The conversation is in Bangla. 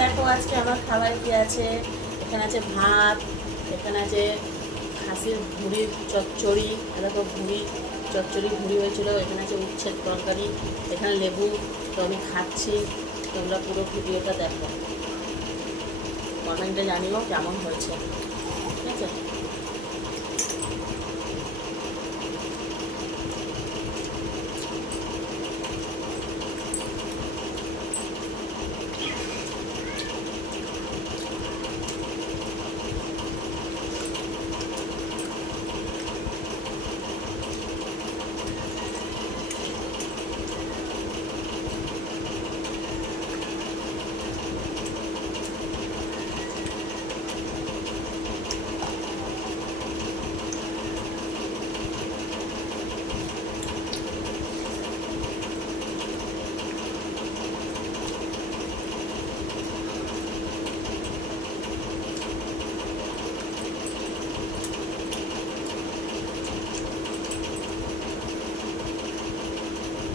দেখো আজকে আমার খাবার কি আছে। এখানে আছে ভাত, এখানে আছে খাসির ভুঁড়ির চচ্চড়ি, দেখো ভুঁড়ি চচ্চড়ি ভুঁড়ি হয়েছিল, এখানে আছে উচ্ছের তরকারি, এখানে লেবু। তো আমি খাচ্ছি, তোমরা পুরো ভিডিওটা দেখো, কমেন্টে জানিও কেমন হয়েছে, ঠিক আছে।